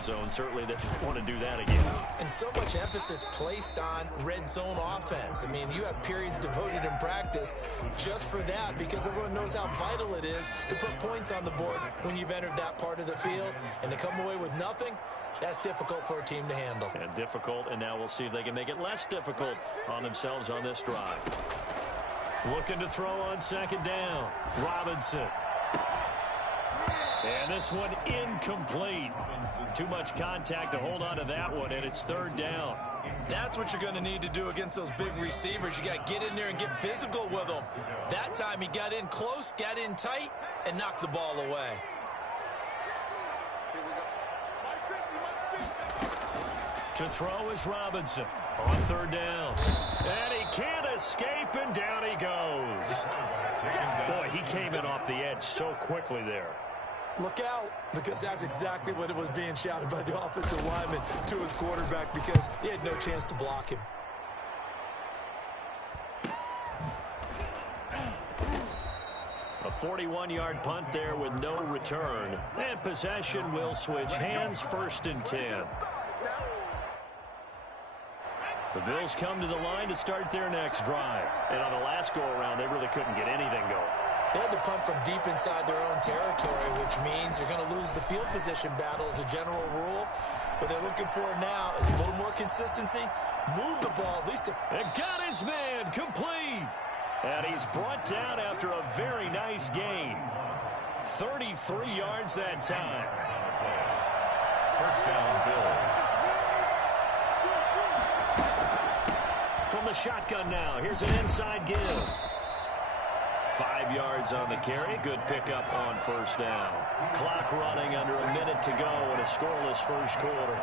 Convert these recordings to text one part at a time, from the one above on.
red zone. Certainly they want to do that again. And so much emphasis placed on red zone offense. I mean, you have periods devoted in practice just for that because everyone knows how vital it is to put points on the board when you've entered that part of the field. And to come away with nothing, that's difficult for a team to handle. And difficult, and now we'll see if they can make it less difficult on themselves on this drive. Looking to throw on second down. Robinson. And this one incomplete. Too much contact to hold on to that one, and it's third down. That's what you're going to need to do against those big receivers. You got to get in there and get physical with them. That time he got in close, got in tight, and knocked the ball away. To throw is Robinson on third down. And he can't escape, and down he goes. Boy, he came in off the edge so quickly there. Look out, because that's exactly what it was being shouted by the offensive lineman to his quarterback because he had no chance to block him. A 41-yard punt there with no return. And possession will switch hands, 1st and 10. The Bills come to the line to start their next drive. And on the last go-around, they really couldn't get anything going. They had to punt from deep inside their own territory, which means they're going to lose the field position battle as a general rule. What they're looking for now is a little more consistency. Move the ball, at least to... And got his man complete. And he's brought down after a very nice gain. 33 yards that time. First down, Bills. From the shotgun now, here's an inside give. 5 yards on the carry. Good pickup on first down. Clock running under a minute to go in a scoreless first quarter.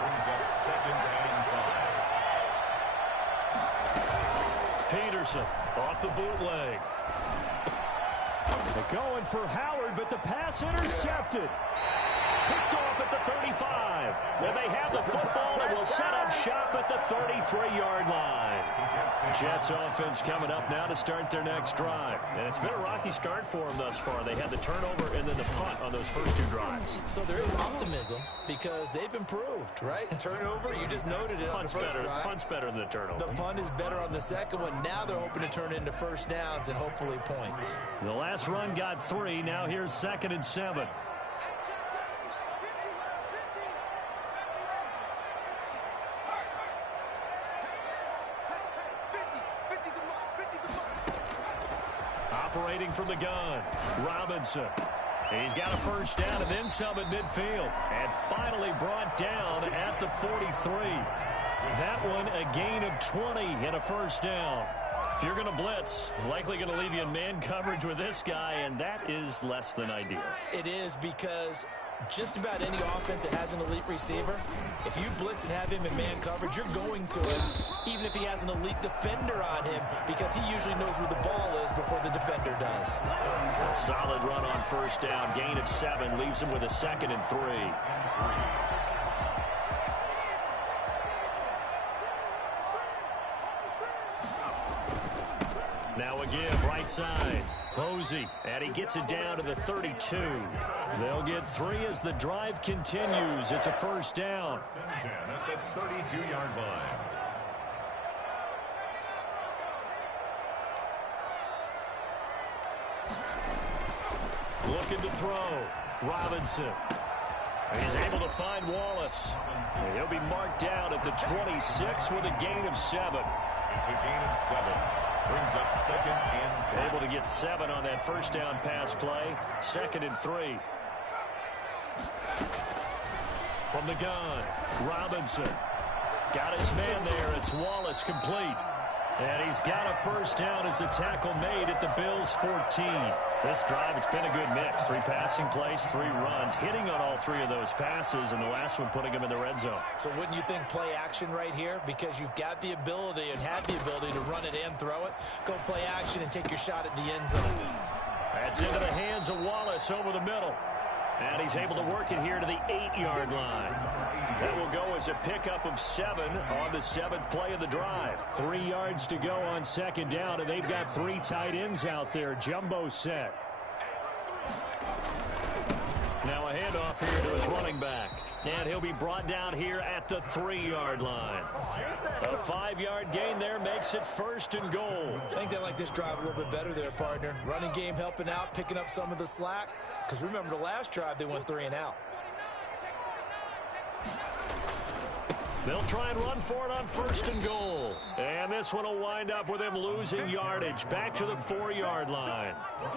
Brings up 2nd and 5. Peterson off the bootleg. They're going for Howard, but the pass intercepted. Picked off at the 35. Then they have the football and will set up shop at the 33-yard line. Jets offense coming up now to start their next drive. And it's been a rocky start for them thus far. They had the turnover and then the punt on those first 2 drives. So there is optimism because they've improved, right? Turnover, you just noted it on the first drive. Punt's better than the turnover. The punt is better on the second one. Now they're hoping to turn into first downs and hopefully points. The last run got 3. Now here's 2nd and 7. Operating from the gun, Robinson. He's got a first down and then some at midfield. And finally brought down at the 43. That one a gain of 20 and a first down. If you're going to blitz, likely going to leave you in man coverage with this guy, and that is less than ideal. It is because just about any offense that has an elite receiver, if you blitz and have him in man coverage, you're going to him, even if he has an elite defender on him, because he usually knows where the ball is before the defender does. A solid run on first down, gain of 7, leaves him with a 2nd and 3. Now again, right side. Posey, and he gets it down to the 32. They'll get 3 as the drive continues. It's a first down. 10 at the 32-yard line. Looking to throw. Robinson. He's able to find Wallace. And he'll be marked down at the 26 with a gain of 7. It's a gain of 7. Brings up 2nd and 5. Able to get 7 on that first down pass play. 2nd and 3. From the gun, Robinson. Got his man there. It's Wallace complete. And he's got a first down as a tackle made at the Bills' 14. This drive, it's been a good mix. 3 passing plays, 3 runs, hitting on all 3 of those passes, and the last one putting him in the red zone. So wouldn't you think play action right here? Because you've got the ability and have the ability to run it and throw it. Go play action and take your shot at the end zone. That's into the hands of Wallace over the middle. And he's able to work it here to the 8-yard line. That will go as a pickup of 7 on the 7th play of the drive. 3 yards to go on second down, and they've got 3 tight ends out there. Jumbo set. Now a handoff here to his running back. And he'll be brought down here at the 3-yard line. A 5-yard gain there makes it 1st and goal. I think they like this drive a little bit better there, partner. Running game helping out, picking up some of the slack. Because remember the last drive, they went 3 and out. They'll try and run for it on 1st and goal. And this one will wind up with him losing yardage back to the 4-yard line.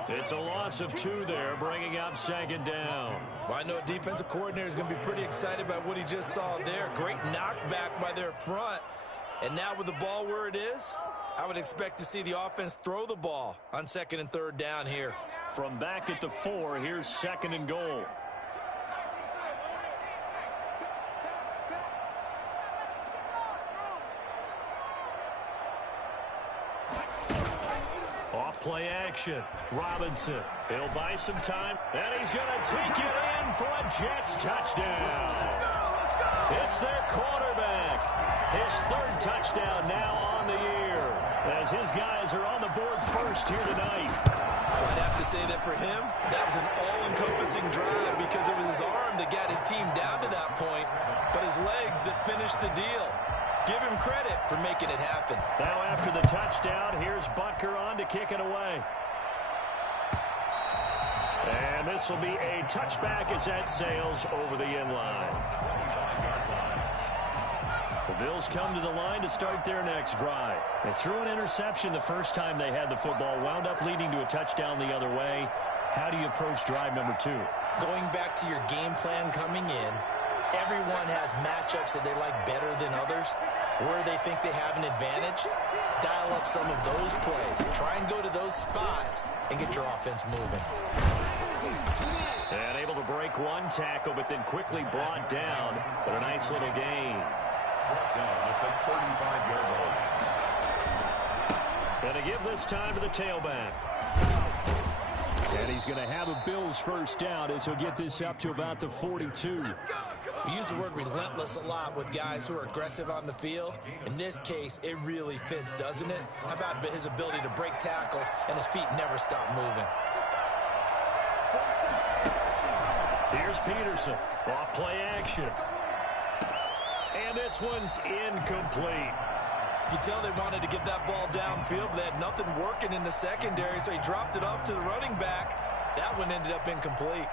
It's a loss of 2 there, bringing up 2nd down. Well, I know a defensive coordinator is going to be pretty excited about what he just saw there. Great knockback by their front. And now with the ball where it is, I would expect to see the offense throw the ball on 2nd and 3rd down here. From back at the 4, here's 2nd and goal. Play action. Robinson. He'll buy some time. And he's going to take it in for a Jets touchdown. It's their quarterback. His 3rd touchdown now on the year. As his guys are on the board first here tonight. I'd have to say that for him, that was an all-encompassing drive because it was his arm that got his team down to that point, but his legs that finished the deal. Give him credit for making it happen. Now after the touchdown, here's Butker on to kick it away. And this will be a touchback as that sails over the end line. The Bills come to the line to start their next drive. They threw an interception the first time they had the football, wound up leading to a touchdown the other way. How do you approach drive number 2? Going back to your game plan coming in, everyone has matchups that they like better than others. Where they think they have an advantage, dial up some of those plays. Try and go to those spots and get your offense moving. And able to break one tackle, but then quickly brought down. But a nice little gain. Down at the 35-yard line. And to give this time to the tailback. And he's going to have a Bills 1st down as he'll get this up to about the 42. We use the word relentless a lot with guys who are aggressive on the field. In this case, it really fits, doesn't it? How about his ability to break tackles and his feet never stop moving? Here's Peterson. Off play action. And this one's incomplete. You can tell they wanted to get that ball downfield, but they had nothing working in the secondary, so he dropped it off to the running back. That one ended up incomplete.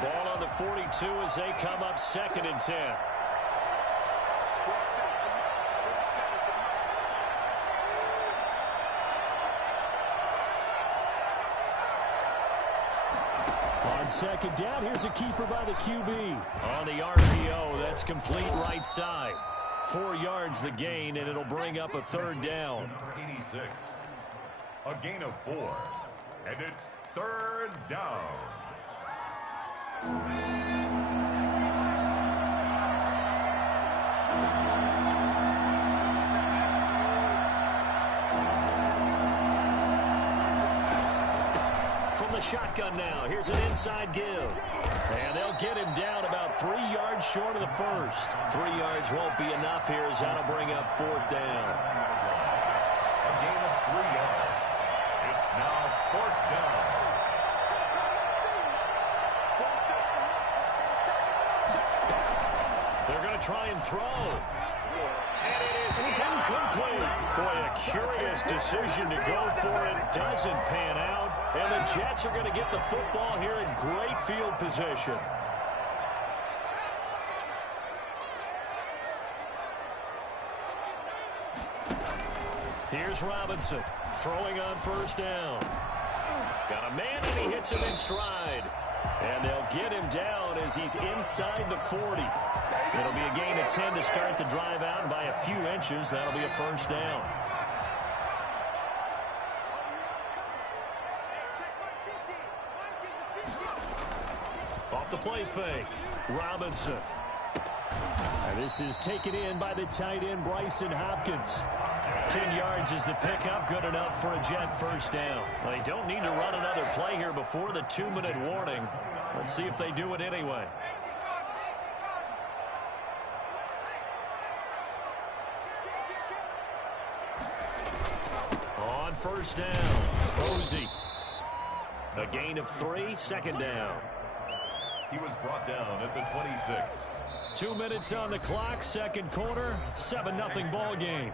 Ball on the 42 as they come up 2nd and 10. On 2nd down, here's a keeper by the QB. On the RPO, that's complete right side. 4 yards the gain, and it'll bring up a 3rd down. Number 86. A gain of 4. And it's 3rd down. From the shotgun now, here's an inside give. And they'll get him down about 3 yards short of the 1st. 3 yards won't be enough here as that'll bring up 4th down. A gain of 3 yards. It's now 4th down. They're going to try and throw. And it is incomplete. Boy, a curious decision to go for it. Doesn't pan out. And the Jets are going to get the football here in great field position. Here's Robinson throwing on 1st down. Got a man and he hits him in stride. And they'll get him down as he's inside the 40. It'll be a gain of 10 to start the drive out, and by a few inches, that'll be a 1st down. Off the play fake, Robinson. And this is taken in by the tight end, Bryson Hopkins. 10 yards is the pickup, good enough for a Jet 1st down. Well, they don't need to run another play here before the 2-minute warning. Let's see if they do it anyway. On 1st down, Posey. A gain of 3, second down. He was brought down at the 26. 2 minutes on the clock, second quarter, 7-0 ball game.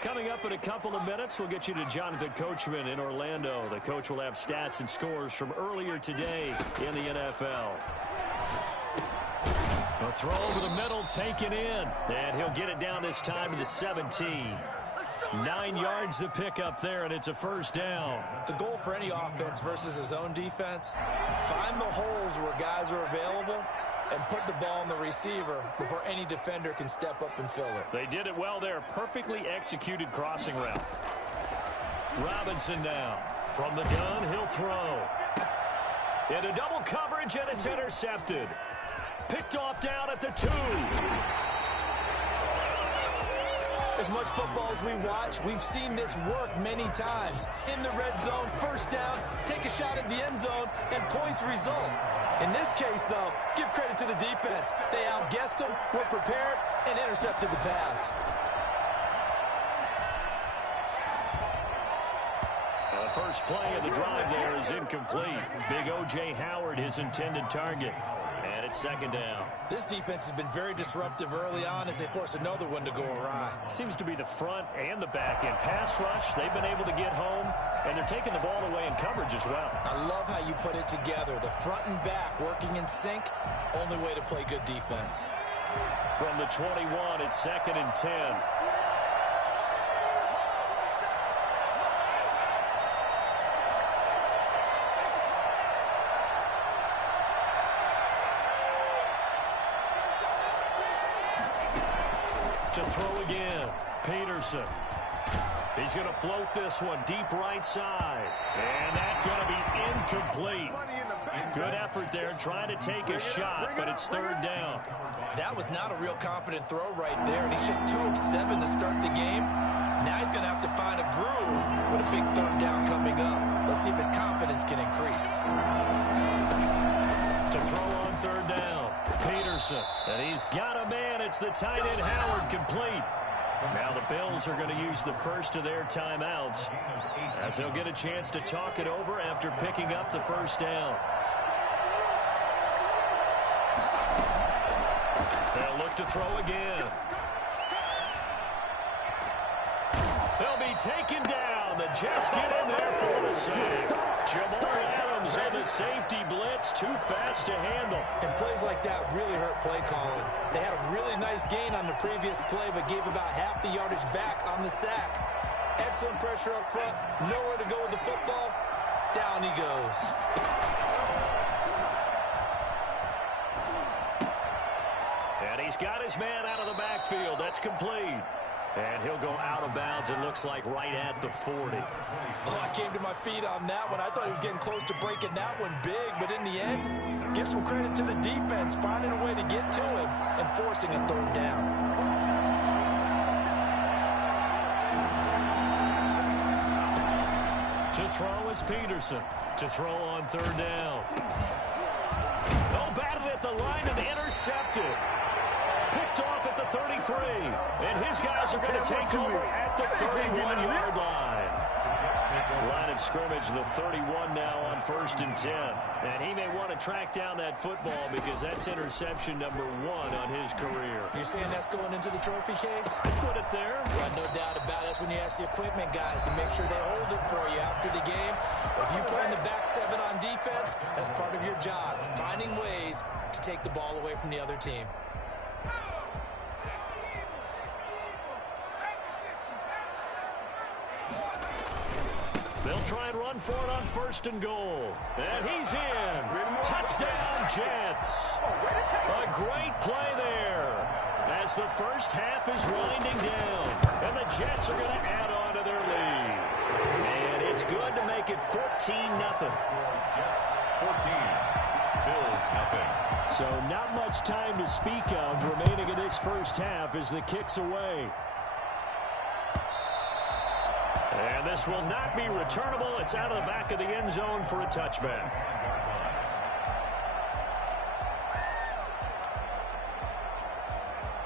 Coming up in a couple of minutes, we'll get you to Jonathan Coachman in Orlando. The coach will have stats and scores from earlier today in the NFL. A throw over the middle, taken in, and he'll get it down this time to the 17. 9 yards to pick up there, and it's a first down. The goal for any offense versus his own defense, find the holes where guys are available and put the ball on the receiver before any defender can step up and fill it. They did it well there. Perfectly executed crossing route. Robinson now. From the gun, he'll throw. Into double coverage, and it's intercepted. Picked off down at the 2. As much football as we watch, we've seen this work many times. In the red zone, first down, take a shot at the end zone, and points result. In this case, though, give credit to the defense. They outguessed them, were prepared, and intercepted the pass. The first play of the drive there is incomplete. Big O.J. Howard, his intended target. And it's second down. This defense has been very disruptive early on as they force another one to go awry. Seems to be the front and the back end. Pass rush, they've been able to get home, and they're taking the ball away in coverage as well. I love how you put it together. The front and back working in sync, only way to play good defense. From the 21, it's second and 10. To throw again, Peterson. He's going to float this one deep right side. And that's going to be incomplete. Good effort there, trying to take a shot, but it's third down. That was not a real confident throw right there, and he's just 2 of 7 to start the game. Now he's going to have to find a groove with a big third down coming up. Let's see if his confidence can increase. To throw on third down, Peterson. And he's got a man. It's the tight end, Howard, complete. Now the Bills are going to use the first of their timeouts as they'll get a chance to talk it over after picking up the first down. They'll look to throw again. They'll be taken down. The Jets get in there for the save. Jamal Adams on the safety blitz, too fast to handle. And plays like that really hurt play calling. They had a really nice gain on the previous play, but gave about half the yardage back on the sack. Excellent pressure up front, nowhere to go with the football. Down he goes. And he's got his man out of the backfield. That's complete. And he'll go out of bounds, it looks like, right at the 40. Oh, I came to my feet on that one. I thought he was getting close to breaking that one big, but in the end, give some credit to the defense, finding a way to get to him and forcing a third down. To throw is Peterson. To throw on third down. Oh, batted at the line and intercepted. Picked off at the 33. And his guys are going to take over at the 31-yard line. Line of scrimmage, the 31 now on 1st and 10. And he may want to track down that football because that's interception number 1 on his career. You're saying that's going into the trophy case? I put it there. Yeah, no doubt about it. That's when you ask the equipment guys to make sure they hold it for you after the game. But if you play in the back 7 on defense, that's part of your job, finding ways to take the ball away from the other team. They'll try and run for it on 1st and goal. And he's in. Touchdown, Jets. A great play there as the first half is winding down. And the Jets are going to add on to their lead. And it's good to make it 14-0. Jets 14, Bills nothing. So not much time to speak of remaining in this first half as the kick's away. And this will not be returnable. It's out of the back of the end zone for a touchback.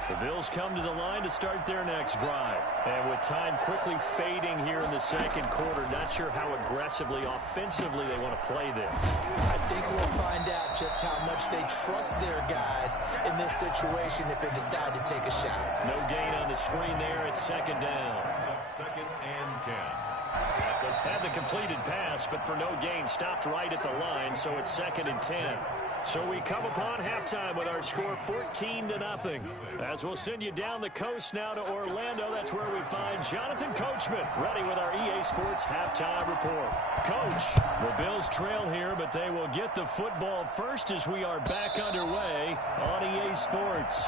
The Bills come to the line to start their next drive. And with time quickly fading here in the second quarter, not sure how aggressively, offensively they want to play this. I think we'll find out just how much they trust their guys in this situation if they decide to take a shot. No gain on the screen there. It's second down. Second and 10. Had the completed pass, but for no gain, stopped right at the line, so it's second and 10. So we come upon halftime with our score 14-0. As we'll send you down the coast now to Orlando, that's where we find Jonathan Coachman ready with our EA Sports halftime report. Coach, the Bills trail here, but they will get the football first as we are back underway on EA Sports.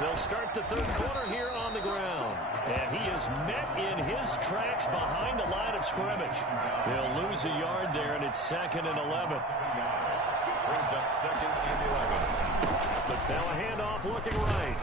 They'll start the third quarter here on the ground. And he is met in his tracks behind the line of scrimmage. They'll lose a yard there, and it's second and 11. Brings up second and 11. Now a handoff looking right.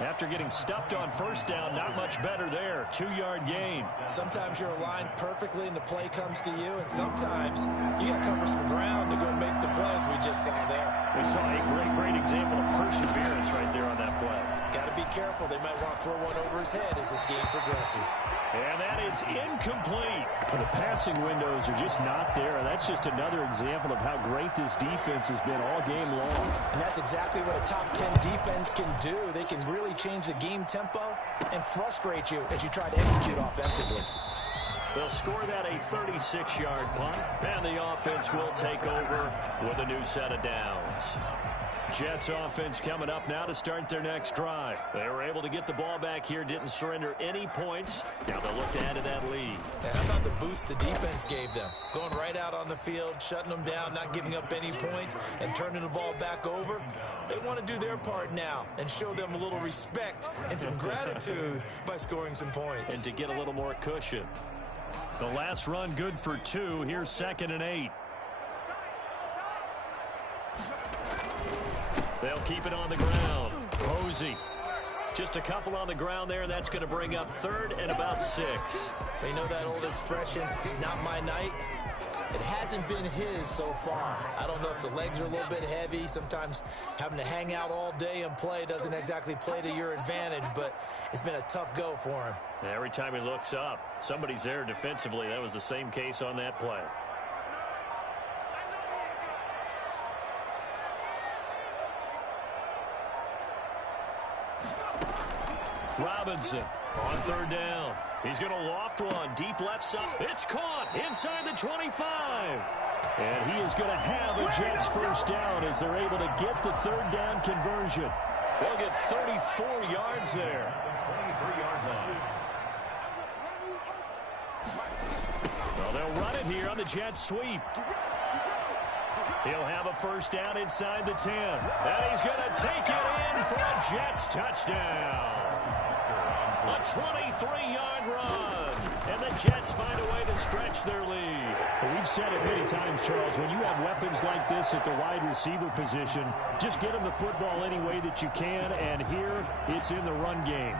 After getting stuffed on first down, not much better there. 2-yard gain. Sometimes you're aligned perfectly and the play comes to you, and sometimes you got to cover some ground to go make the plays we just saw there. We saw a great example of perseverance right there on that play. Got to be careful. They might want to throw one over his head as this game progresses. And that is incomplete. The passing windows are just not there. That's just another example of how great this defense has been all game long. And that's exactly what a top 10 defense can do. They can really change the game tempo and frustrate you as you try to execute offensively. They'll score that a 36-yard punt, and the offense will take over with a new set of downs. Jets offense coming up now to start their next drive. They were able to get the ball back here, didn't surrender any points. Now they'll look to add to that lead. And how about the boost the defense gave them? Going right out on the field, shutting them down, not giving up any points, and turning the ball back over. They want to do their part now and show them a little respect and some gratitude by scoring some points. And to get a little more cushion. The last run good for 2. Here's second and 8. They'll keep it on the ground. Posey. Just a couple on the ground there. That's going to bring up third and about 6. They know that old expression, it's not my night. It hasn't been his so far. I don't know if the legs are a little bit heavy. Sometimes having to hang out all day and play doesn't exactly play to your advantage, but it's been a tough go for him. Every time he looks up, somebody's there defensively. That was the same case on that play. Robinson on third down. He's going to loft one deep left side. It's caught inside the 25. And he is going to have a Jets first down as they're able to get the third down conversion. They'll get 34 yards there. 23-yard line. Well, they'll run it here on the Jets sweep. He'll have a first down inside the 10. And he's going to take it in for a Jets touchdown. A 23-yard run. And the Jets find a way to stretch their lead. Well, we've said it many times, Charles, when you have weapons like this at the wide receiver position, just get them the football any way that you can, and here it's in the run game.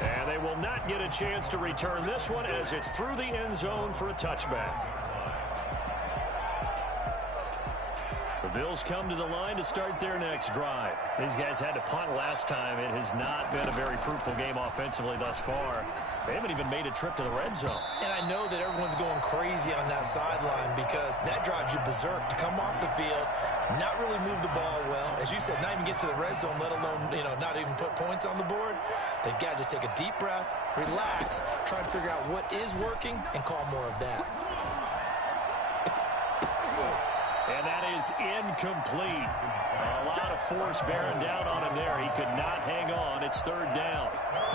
And they will not get a chance to return this one as it's through the end zone for a touchback. The Bills come to the line to start their next drive. These guys had to punt last time. It has not been a very fruitful game offensively thus far. They haven't even made a trip to the red zone. And I know that everyone's going crazy on that sideline because that drives you berserk to come off the field, not really move the ball well. As you said, not even get to the red zone, let alone, not even put points on the board. They've got to just take a deep breath, relax, try to figure out what is working, and call more of that. And that is incomplete. A lot of force bearing down on him there. He could not hang on. It's third down.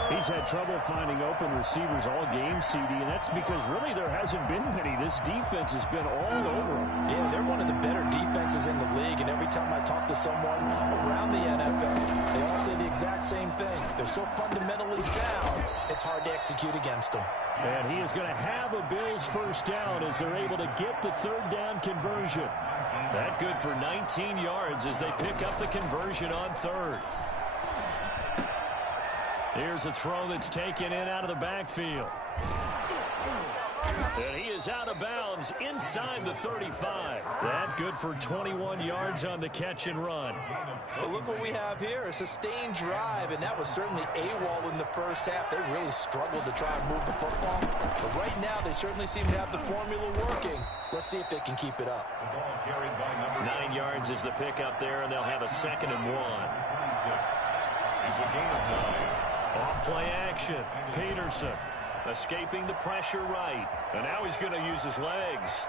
He's had trouble finding open receivers all game, CD, and that's because really there hasn't been many. This defense has been all over him. Yeah, they're one of the better defenses in the league, and every time I talk to someone around the NFL, they all say the exact same thing. They're so fundamentally sound, it's hard to execute against them. And he is going to have a Bills first down as they're able to get the third down conversion. That good for 19 yards as they pick up the conversion on third. Here's a throw that's taken in out of the backfield. And he is out of bounds inside the 35. That good for 21 yards on the catch and run. Well, look what we have here, a sustained drive, and that was certainly AWOL in the first half. They really struggled to try and move the football. But right now, they certainly seem to have the formula working. Let's see if they can keep it up. 9 yards is the pickup there, and they'll have a 2nd and 1. It's a gain of 9. Off play action. Peterson escaping the pressure right. And now he's going to use his legs.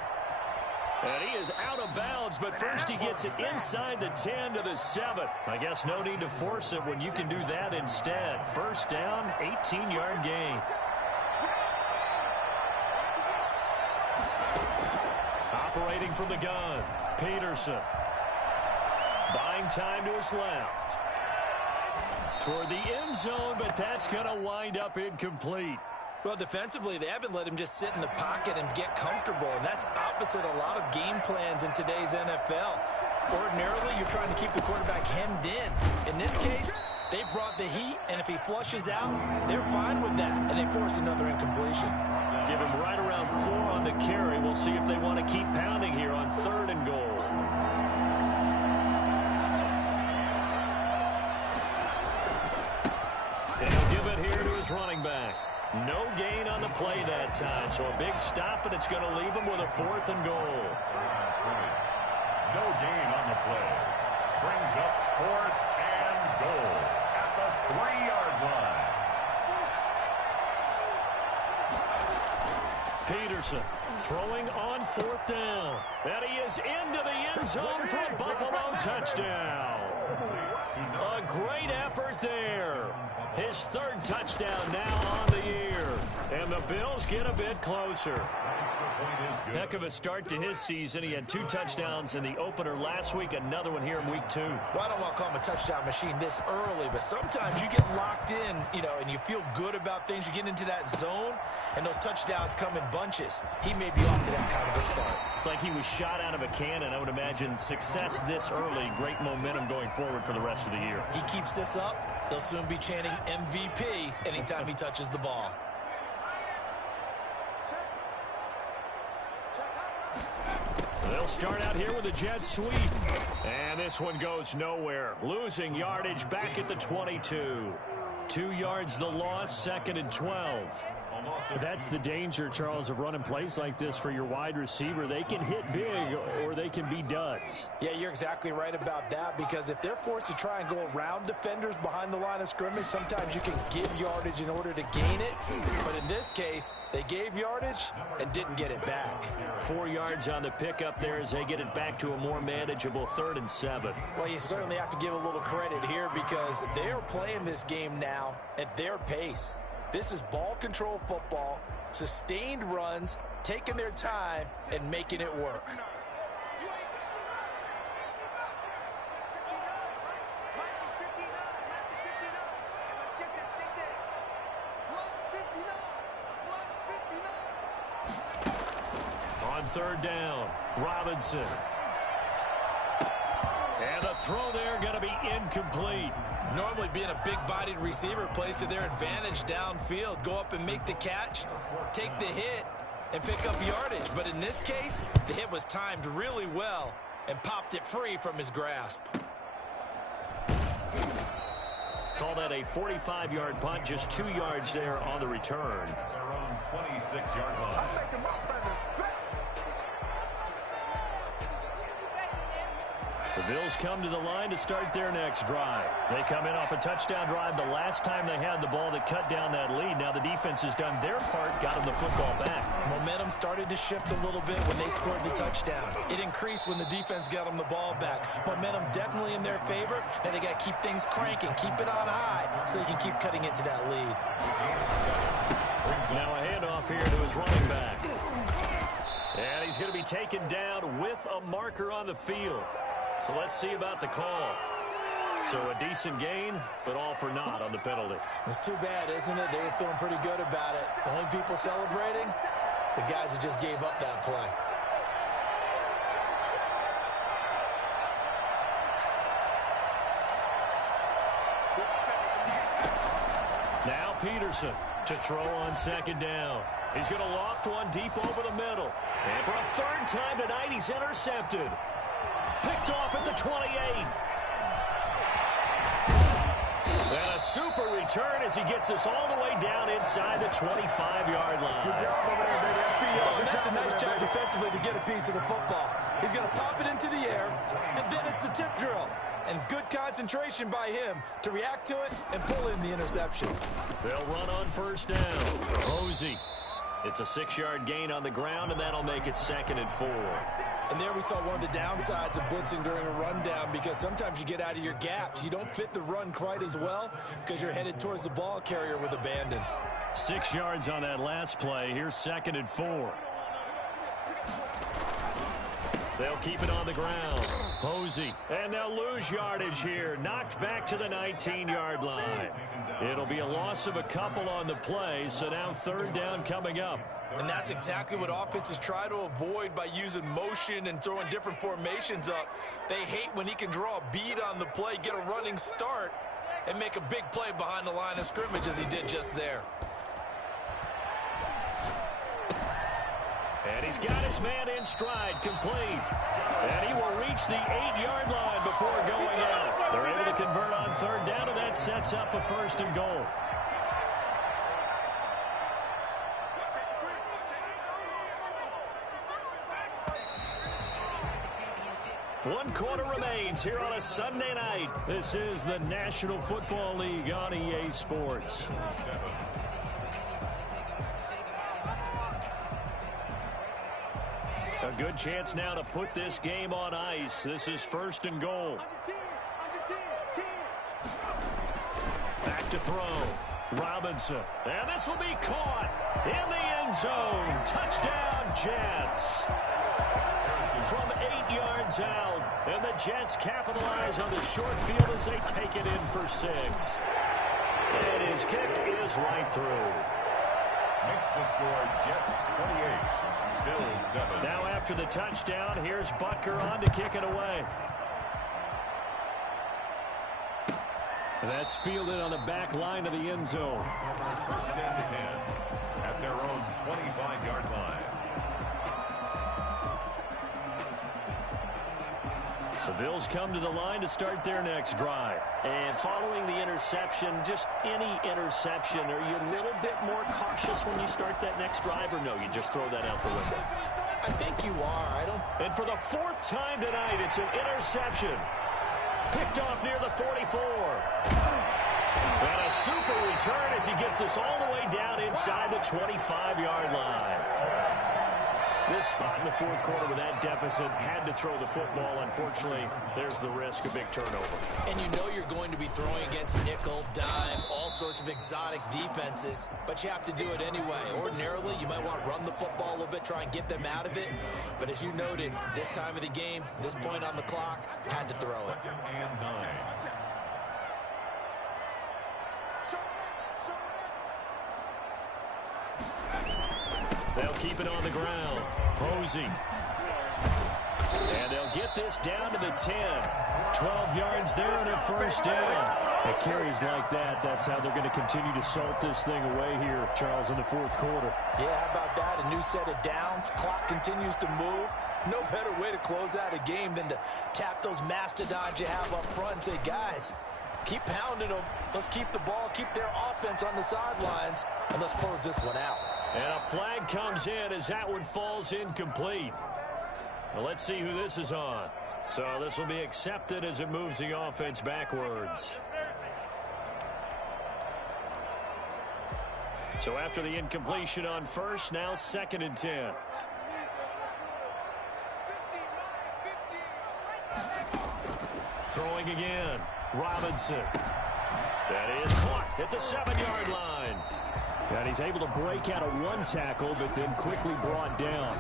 And he is out of bounds, but first he gets it inside the 10 to the 7. I guess no need to force it when you can do that instead. First down, 18-yard gain. Operating from the gun, Peterson. Buying time to his left. Toward the end zone, but that's going to wind up incomplete. Well, defensively, they haven't let him just sit in the pocket and get comfortable, and that's opposite a lot of game plans in today's NFL. Ordinarily, you're trying to keep the quarterback hemmed in. In this case, they brought the heat, and if he flushes out, they're fine with that, and they force another incompletion. Give him right around 4 on the carry. We'll see if they want to keep pounding here on 3rd and goal. And he'll give it here to his running back. No gain on the play that time, so a big stop, and it's going to leave him with a 4th and goal. No gain on the play. Brings up 4th and goal at the 3-yard line. Peterson throwing on 4th down. And he is into the end zone for a Buffalo touchdown. A great effort there. His 3rd touchdown now on the year. And the Bills get a bit closer. Heck of a start to his season. He had 2 touchdowns in the opener last week, another one here in week 2. Well, I don't want to call him a touchdown machine this early, but sometimes you get locked in, and you feel good about things. You get into that zone, and those touchdowns come in bunches. He may be off to that kind of a start. It's like he was shot out of a cannon. I would imagine success this early, great momentum going forward for the rest of the year. He keeps this up, they'll soon be chanting MVP anytime he touches the ball. They'll start out here with a jet sweep. And this one goes nowhere. Losing yardage back at the 22. 2 yards the loss, 2nd and 12. That's the danger, Charles, of running plays like this for your wide receiver. They can hit big or they can be duds. Yeah, you're exactly right about that, because if they're forced to try and go around defenders behind the line of scrimmage, sometimes you can give yardage in order to gain it. But in this case, they gave yardage and didn't get it back. 4 yards on the pickup there as they get it back to a more manageable 3rd and 7. Well, you certainly have to give a little credit here because they are playing this game now at their pace. This is ball control football, sustained runs, taking their time, and making it work. On 3rd down, Robinson. And the throw there going to be incomplete. Normally being a big-bodied receiver plays to their advantage downfield. Go up and make the catch, take the hit, and pick up yardage. But in this case, the hit was timed really well and popped it free from his grasp. Call that a 45-yard punt, just 2 yards there on the return. Around 26-yard line. The Bills come to the line to start their next drive. They come in off a touchdown drive the last time they had the ball that cut down that lead. Now the defense has done their part, got them the football back. Momentum started to shift a little bit when they scored the touchdown. It increased when the defense got them the ball back. Momentum definitely in their favor. Now they got to keep things cranking, keep it on high so they can keep cutting into that lead. Now a handoff here to his running back. And he's going to be taken down with a marker on the field. So let's see about the call. So a decent gain, but all for naught on the penalty. It's too bad, isn't it? They were feeling pretty good about it. The only people celebrating, the guys who just gave up that play. Now Peterson to throw on second down. He's going to loft one deep over the middle. And for a third time tonight, he's intercepted. Picked off at the 28. And a super return as he gets us all the way down inside the 25-yard line. Good job over there, baby. Oh, and that's a nice job defensively to get a piece of the football. He's going to pop it into the air, and then it's the tip drill. And good concentration by him to react to it and pull in the interception. They'll run on first down. Posey. It's a 6-yard gain on the ground, and that'll make it 2nd and 4. And there we saw one of the downsides of blitzing during a rundown, because sometimes you get out of your gaps. You don't fit the run quite as well because you're headed towards the ball carrier with abandon. 6 yards on that last play. Here's 2nd and 4. They'll keep it on the ground. Posey. And they'll lose yardage here. Knocked back to the 19-yard line. It'll be a loss of a couple on the play, so now 3rd down coming up. And that's exactly what offenses try to avoid by using motion and throwing different formations up. They hate when he can draw a bead on the play, get a running start, and make a big play behind the line of scrimmage as he did just there. And he's got his man in stride, complete. And he will reach the 8-yard line before going out. They're able to convert on 3rd down, and that sets up a 1st and goal. One quarter remains here on a Sunday night. This is the National Football League on EA Sports. A good chance now to put this game on ice. This is 1st and goal. Back to throw. Robinson. And this will be caught in the end zone. Touchdown, Jets. From 8 yards out. And the Jets capitalize on the short field as they take it in for 6. And his kick is right through. Makes the score Jets 28. Bills 7. Now after the touchdown, here's Butker on to kick it away. That's fielded on the back line of the end zone. 1st and 10 at their own 25-yard line. The Bills come to the line to start their next drive. And following the interception, just any interception, are you a little bit more cautious when you start that next drive, or no, you just throw that out the window? I think you are. And for the 4th time tonight, it's an interception. Picked off near the 44. And a super return as he gets us all the way down inside the 25-yard line. This spot in the 4th quarter with that deficit, had to throw the football. Unfortunately, there's the risk of big turnover. And you know you're going to be throwing against nickel, dime, all sorts of exotic defenses, but you have to do it anyway. Ordinarily, you might want to run the football a little bit, try and get them out of it. But as you noted, this time of the game, this point on the clock, had to throw it. 2nd and 9. They'll keep it on the ground. Posey. And they'll get this down to the 10. 12 yards there and a 1st down. At carries like that, that's how they're going to continue to salt this thing away here, Charles, in the 4th quarter. Yeah, how about that? A new set of downs. Clock continues to move. No better way to close out a game than to tap those mastodons you have up front and say, guys, keep pounding them. Let's keep the ball, keep their offense on the sidelines, and let's close this one out. And a flag comes in as that one falls incomplete. Well, let's see who this is on. So this will be accepted as it moves the offense backwards. So after the incompletion on first, now 2nd and 10. Throwing again. Robinson. That is caught at the 7-yard line. And he's able to break out of one tackle, but then quickly brought down.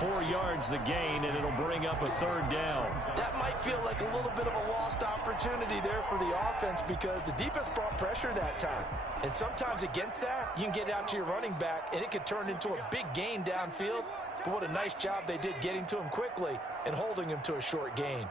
4 yards the gain, and it'll bring up a 3rd down. That might feel like a little bit of a lost opportunity there for the offense because the defense brought pressure that time. And sometimes against that, you can get out to your running back, and it could turn into a big gain downfield. But what a nice job they did getting to him quickly and holding him to a short gain.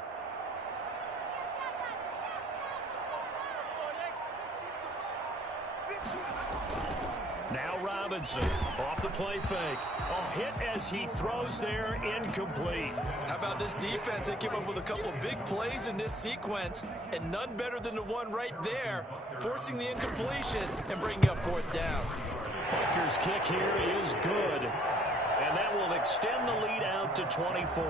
Now Robinson off the play fake. A hit as he throws there, incomplete. How about this defense? They came up with a couple of big plays in this sequence, and none better than the one right there, forcing the incompletion and bringing up 4th down. Parker's kick here is good, and that will extend the lead out to 24.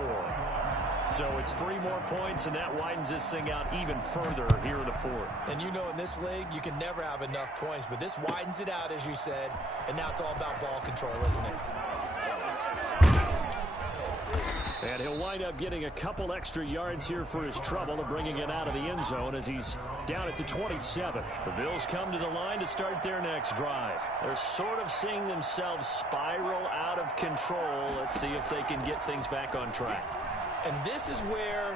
So it's 3 more points, and that widens this thing out even further here in the 4th. And you know in this league, you can never have enough points, but this widens it out, as you said, and now it's all about ball control, isn't it? And he'll wind up getting a couple extra yards here for his trouble of bringing it out of the end zone as he's down at the 27. The Bills come to the line to start their next drive. They're sort of seeing themselves spiral out of control. Let's see if they can get things back on track. And this is where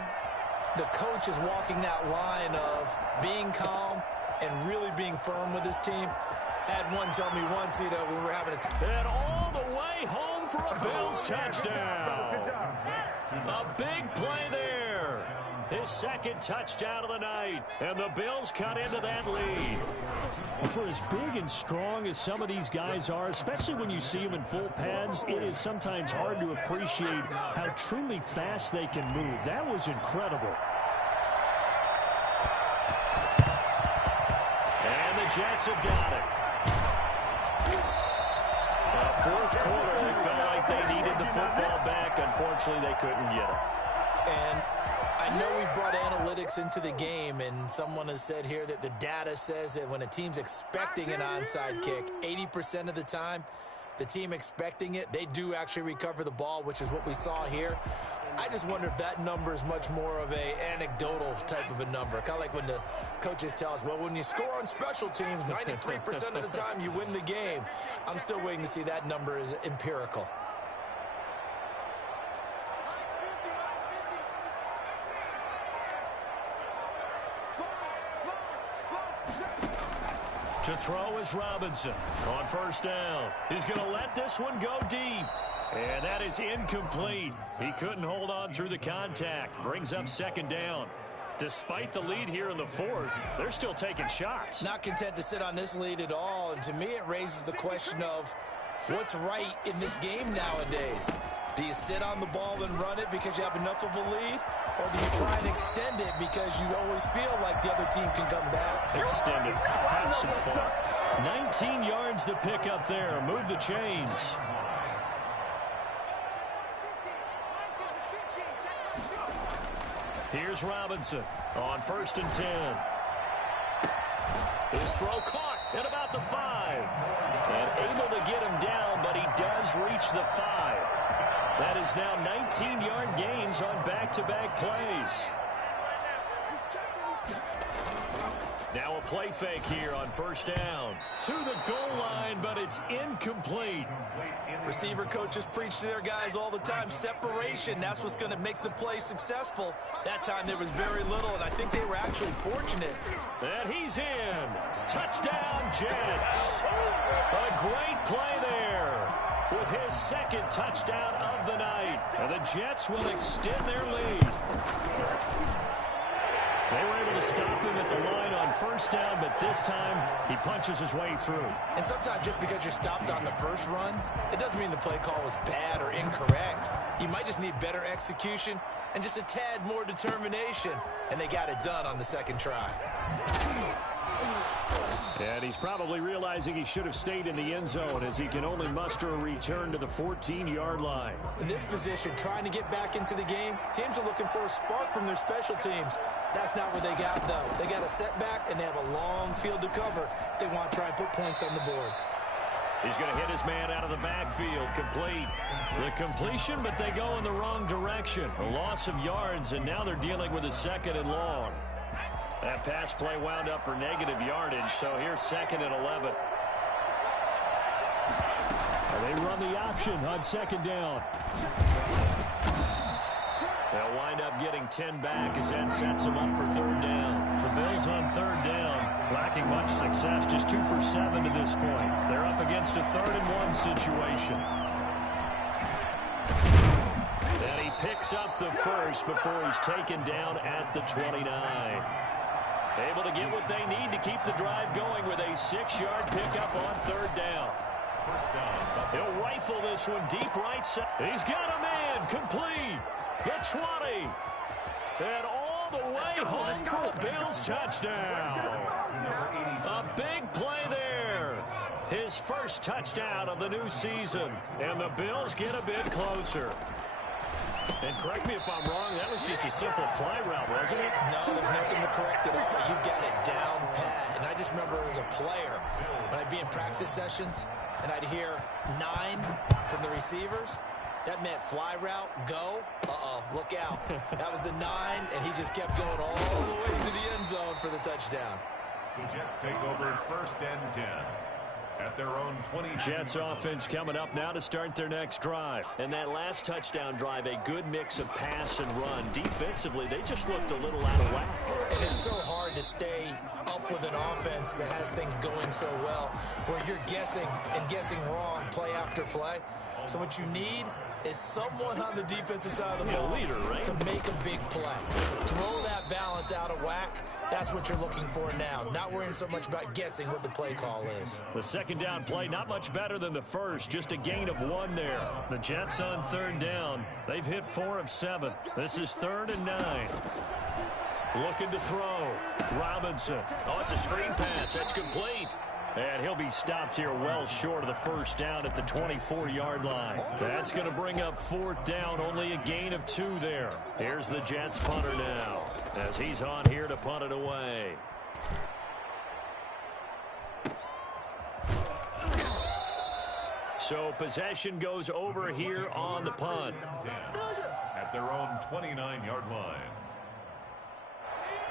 the coach is walking that line of being calm and really being firm with his team. I had one tell me once, we were having a... And all the way home for a Bills touchdown. A big play there. His 2nd touchdown of the night. And the Bills cut into that lead. For as big and strong as some of these guys are, especially when you see them in full pads, it is sometimes hard to appreciate how truly fast they can move. That was incredible. And the Jets have got it. The 4th quarter, they felt like they needed the football back. Unfortunately, they couldn't get it. And I know we brought analytics into the game, and someone has said here that the data says that when a team's expecting an onside kick, 80% of the time, the team expecting it, they do actually recover the ball, which is what we saw here. I just wonder if that number is much more of a anecdotal type of a number. Kind of like when the coaches tell us, well, when you score on special teams, 93% of the time you win the game. I'm still waiting to see that number is empirical. To throw is Robinson on 1st down. He's going to let this one go deep. And that is incomplete. He couldn't hold on through the contact. Brings up 2nd down. Despite the lead here in the 4th, they're still taking shots. Not content to sit on this lead at all. And to me, it raises the question of what's right in this game nowadays. Do you sit on the ball and run it because you have enough of a lead? Or do you try and extend it because you always feel like the other team can come back? Extend it. Have some fun. 19 yards to pick up there. Move the chains. Here's Robinson on 1st and 10. His throw caught at about the 5. And able to get him down, but he does reach the 5. That is now 19-yard gains on back-to-back plays. Now a play fake here on 1st down. To the goal line, but it's incomplete. Receiver coaches preach to their guys all the time. Separation, that's what's going to make the play successful. That time there was very little, and I think they were actually fortunate. And he's in. Touchdown, Jets. A great play there with his 2nd touchdown of the night. And the Jets will extend their lead. They were able to stop him at the line on 1st down, but this time he punches his way through. And sometimes just because you're stopped on the first run, it doesn't mean the play call was bad or incorrect. You might just need better execution and just a tad more determination. And they got it done on the 2nd try. And he's probably realizing he should have stayed in the end zone as he can only muster a return to the 14-yard line. In this position, trying to get back into the game, teams are looking for a spark from their special teams. That's not what they got, though. They got a setback, and they have a long field to cover if they want to try and put points on the board. He's going to hit his man out of the backfield. Complete. The completion, but they go in the wrong direction. A loss of yards, and now they're dealing with a 2nd and long. That pass play wound up for negative yardage, so here's 2nd and 11. They run the option on 2nd down. They'll wind up getting 10 back as that sets them up for 3rd down. The Bills on 3rd down, lacking much success, just 2 for 7 to this point. They're up against a 3rd and 1 situation. And he picks up the first before he's taken down at the 29. Able to get what they need to keep the drive going with a 6-yard pickup on 3rd down. He'll rifle this one deep right side. He's got a man complete. The 20. And all the way home for a Bills touchdown. A big play there. His first touchdown of the new season. And the Bills get a bit closer. And correct me if I'm wrong, that was just a simple fly route, wasn't it? No, there's nothing to correct at all. You've got it down pat. And I just remember as a player, when I'd be in practice sessions, and I'd hear 9 from the receivers, that meant fly route, go, look out. That was the 9, and he just kept going all the way to the end zone for the touchdown. The Jets take over 1st and 10. At their own 20. Jets offense coming up now to start their next drive. And that last touchdown drive, a good mix of pass and run. Defensively, they just looked a little out of whack. And it's so hard to stay up with an offense that has things going so well, where you're guessing and guessing wrong play after play. So what you need is someone on the defensive side of the ball to make a big play. Throw that balance out of whack. That's what you're looking for now. Not worrying so much about guessing what the play call is. The 2nd down play, not much better than the first. Just a gain of 1 there. The Jets on 3rd down. They've hit 4 of 7. This is 3rd and 9. Looking to throw. Robinson. Oh, it's a screen pass. That's complete. And he'll be stopped here well short of the 1st down at the 24-yard line. That's going to bring up 4th down, only a gain of 2 there. Here's the Jets punter now as he's on here to punt it away. So possession goes over here on the punt. At their own 29-yard line.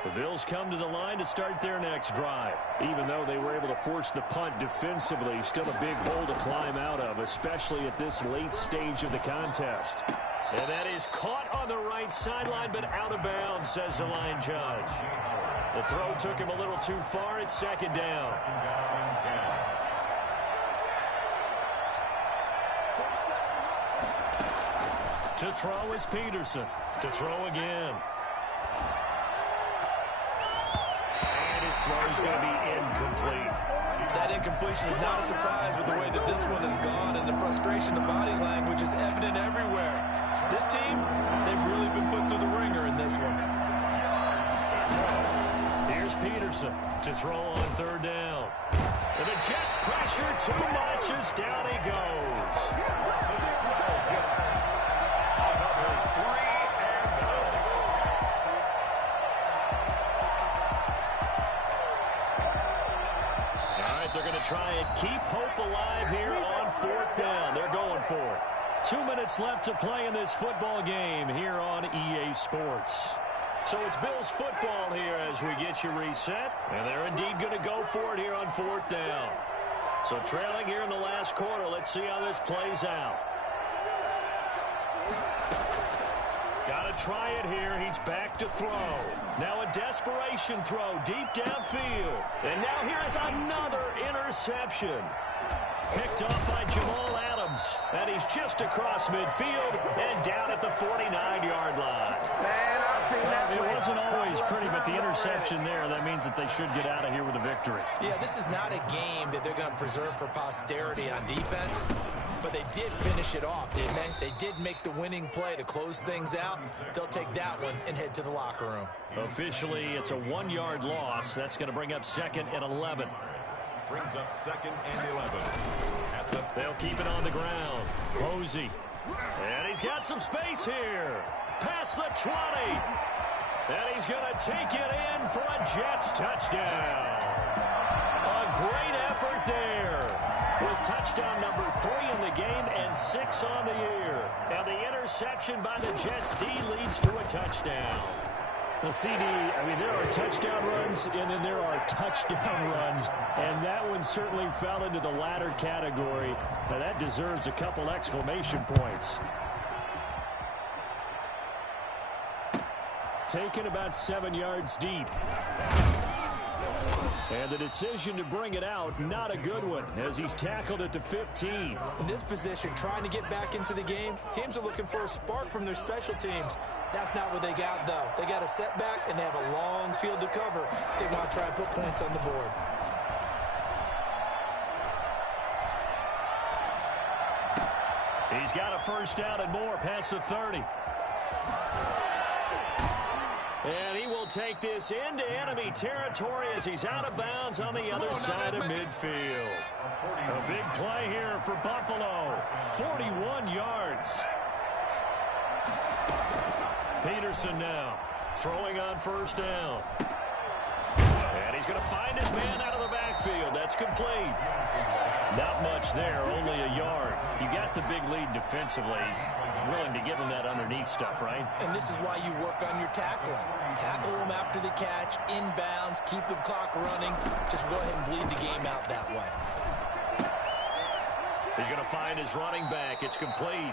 The Bills come to the line to start their next drive. Even though they were able to force the punt defensively, still a big hole to climb out of, especially at this late stage of the contest. And that is caught on the right sideline, but out of bounds, says the line judge. The throw took him a little too far. It's 2nd down. To throw is Peterson. To throw again. Throw is going to be incomplete. That incompletion is not a surprise with the way that this one has gone, and the frustration of body language is evident everywhere. This team, they've really been put through the ringer in this one. Here's Peterson to throw on 3rd down. And the Jets pressure too much as down he goes. They're going to try and keep hope alive here on 4th down. They're going for it. 2 minutes left to play in this football game here on EA Sports. So it's Bills football here as we get you reset. And they're indeed going to go for it here on 4th down. So trailing here in the last quarter. Let's see how this plays out. Got to try it here. He's back to throw. Now a desperation throw deep downfield. And now here's another interception. Picked off by Jamal Adams. And he's just across midfield and down at the 49-yard line. It wasn't always pretty, but the interception there, that means that they should get out of here with a victory. Yeah, this is not a game that they're going to preserve for posterity on defense. But they did finish it off, didn't they? They did make the winning play to close things out. They'll take that one and head to the locker room. Officially, it's a 1-yard loss. That's going to bring up 2nd and 11. Brings up 2nd and 11. They'll keep it on the ground. Posey. And he's got some space here. Past the 20. And he's going to take it in for a Jets touchdown. A great effort there. With touchdown number 3 in the game and 6 on the year. And the interception by the Jets D leads to a touchdown. Well, CD, I mean, there are touchdown runs, and then there are touchdown runs, and that one certainly fell into the latter category. Now, that deserves a couple exclamation points. Taken about 7 yards deep. And the decision to bring it out, not a good one, as he's tackled at the 15. In this position, trying to get back into the game, teams are looking for a spark from their special teams. That's not what they got, though. They got a setback, and they have a long field to cover if they want to try and put points on the board. He's got a first down and more past the 30. And he will take this into enemy territory as he's out of bounds on the other side of midfield. A big play here for Buffalo. 41 yards. Peterson now throwing on first down. And he's going to find his man out of the backfield. That's complete. Not much there, only a yard. You got the big lead defensively. Willing to give him that underneath stuff, right? And this is why you work on your tackling. Tackle them after the catch, inbounds, keep the clock running. Just go ahead and bleed the game out that way. He's going to find his running back. It's complete.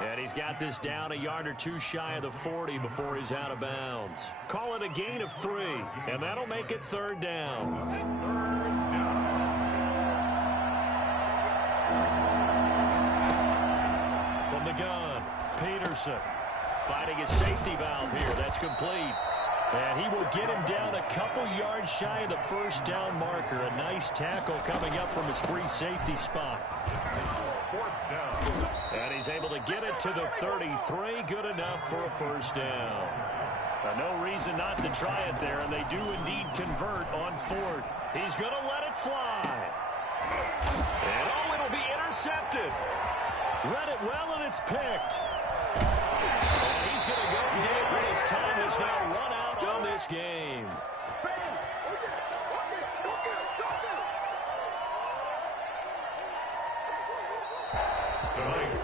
And he's got this down a yard or two shy of the 40 before he's out of bounds. Call it a gain of 3, and that'll make it 3rd down. From the gun, Peterson finding his safety valve here. That's complete. And he will get him down a couple yards shy of the first down marker. A nice tackle coming up from his free safety spot. 4th down. And he's able to get it to the 33. Good enough for a first down. No reason not to try it there, and they do indeed convert on 4th. He's going to let it fly. And oh, it'll be intercepted. Read it well, and it's picked. And he's going to go down. His time has now run out on this game.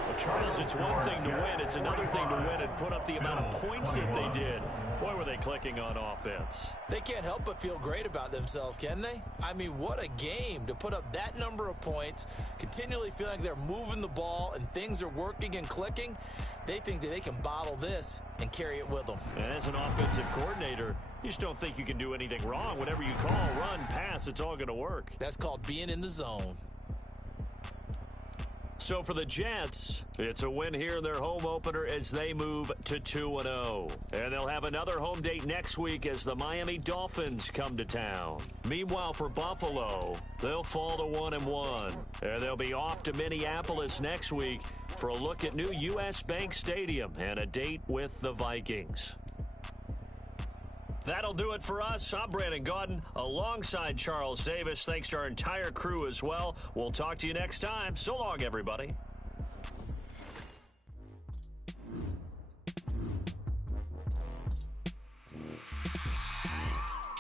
Well, Charles, it's one thing to win. It's another thing to win and put up the amount of points that they did. Boy, were they clicking on offense. They can't help but feel great about themselves, can they? I mean, what a game to put up that number of points, continually feeling like they're moving the ball and things are working and clicking. They think that they can bottle this and carry it with them. And as an offensive coordinator, you just don't think you can do anything wrong. Whatever you call, run, pass, it's all going to work. That's called being in the zone. So for the Jets, it's a win here in their home opener as they move to 2-0. And they'll have another home date next week as the Miami Dolphins come to town. Meanwhile, for Buffalo, they'll fall to 1-1. And they'll be off to Minneapolis next week for a look at new U.S. Bank Stadium and a date with the Vikings. That'll do it for us. I'm Brandon Gaudin alongside Charles Davis. Thanks to our entire crew as well. We'll talk to you next time. So long, everybody.